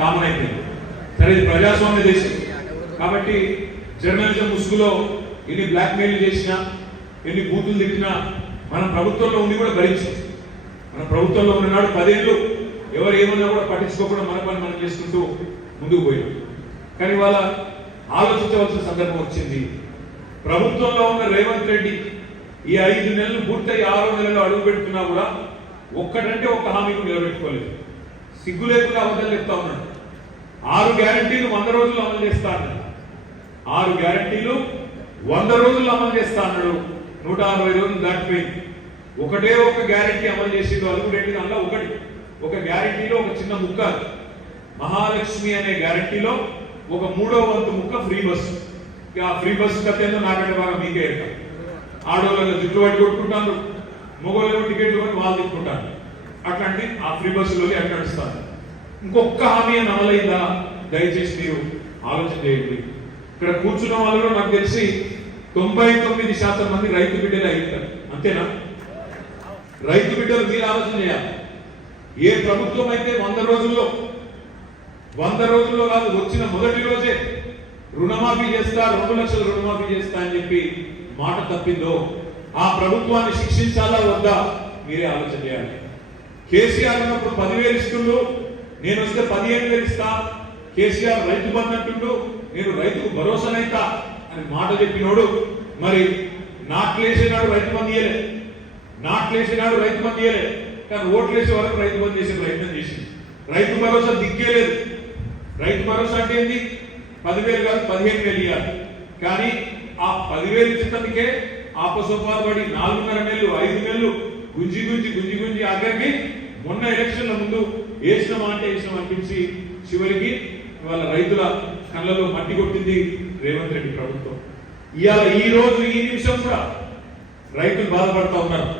Common అయిపోయింది. సరే ఇది ప్రజాస్వామ్య దేశం కాబట్టి జర్నలిజం ముసుగులో ఎన్ని బ్లాక్మెయిల్ చేసినా ఎన్ని బూతులు తిట్టినా మనం ప్రభుత్వంలో ఉండి కూడా భరించాం. మన ప్రభుత్వంలో ఉన్ననాడు 10 ఏళ్ళు ఎవరు ఏమన్నా కూడా పట్టించుకోకుండా మన పని మనం చేసుకుంటూ ముందుకు పోయాం. కానీ వాళ్ళ ఆలోచించవలసిన సందర్భం వచ్చింది. ప్రభుత్వంలో ఉన్న రేవంత్ రెడ్డి ఈ 5 నెలలు పూర్తయి 6వ నెలలో అడుగు పెడుతున్నా కూడా ఒక్కటంటే ఒక్క హామీని నిలబెట్టుకోలేదు. సిగ్గు లేకుండా అబద్ధాలు చెప్తా ఉన్నాడు. 6 గ్యారంటీలు 100 రోజులు అమలు చేస్తా అన్నాడు. 6 గ్యారంటీలు 100 రోజులు అమలు చేస్తా అన్నాడు. 160 రోజులు దాటిపోయింది. ఒకటే ఒక గ్యారంటీ అమలు చేసిండు. అది కూడా ఏంటి అందులో ఒక గ్యారంటీలో ఒక చిన్న ముక్క మహాలక్ష్మి అనే గ్యారంటీలో ఒక 3వ వంతు ముక్క ఫ్రీ బస్సు. ఆ ఫ్రీ బస్సు కథ ఏందో నాకంటే బాగా మీకే ఎక్క. ఆడోళ్ళ జుట్టు పట్టి కొట్టుకుంటాను, మొగోళ్ళు టికెట్లు కొని వాళ్ళు తిట్టుకుంటాను. అట్లాంటి ఆ ఫ్రీ బస్సులో అట్లా నడుస్తాను. ఇంకొక హామీ అని అమలైందా దయచేసి మీరు ఆలోచన చేయండి. ఇక్కడ కూర్చున్న వాళ్ళలో నాకు తెలిసి 99% మంది రైతు బిడ్డలే అయ్యారు. అంతేనా? రైతు బిడ్డలు మీరు ఆలోచన చేయాలి. ఏ ప్రభుత్వం అయితే 100 రోజుల్లో కాదు వచ్చిన మొదటి రోజే రుణమాఫీ చేస్తా, 2 లక్షల రుణమాఫీ చేస్తా అని చెప్పి మాట తప్పిందో ఆ ప్రభుత్వాన్ని శిక్షించాలా వద్దా మీరే ఆలోచన చేయాలి. కేసీఆర్ ఉన్నప్పుడు 10,000 ఇస్తుండు, నేను వస్తే 15,000 ఇస్తా. కేసీఆర్ రైతు బంధు అంటుండు, నేను రైతుకు భరోసానైతా అని మాట చెప్పినోడు మరి నాట్లేసినాడు రైతు బంధు ఇయ్యలే, కానీ ఓట్లేసే వరకు రైతు బంధు చేసే ప్రయత్నం చేసింది. రైతు భరోసా దిక్కేలేదు. రైతు భరోసా అంటే ఏంది? 10,000 కాదు 15,000 ఇవ్వాలి. కానీ ఆ 10,000 ఇచ్చినందుకే ఆపసోపాలు పడి 4.5 నెలలు 5 నెలలు గుంజి ఆఖరికి మొన్న ఎలక్షన్ల ముందు వేసినామా అనిపించి చివరికి వాళ్ళ రైతుల కళ్ళలో మట్టి కొట్టింది రేవంత్ రెడ్డి ప్రభుత్వం. ఇవాళ ఈ రోజు ఈ నిమిషం కూడా రైతులు బాధపడతా ఉన్నారు.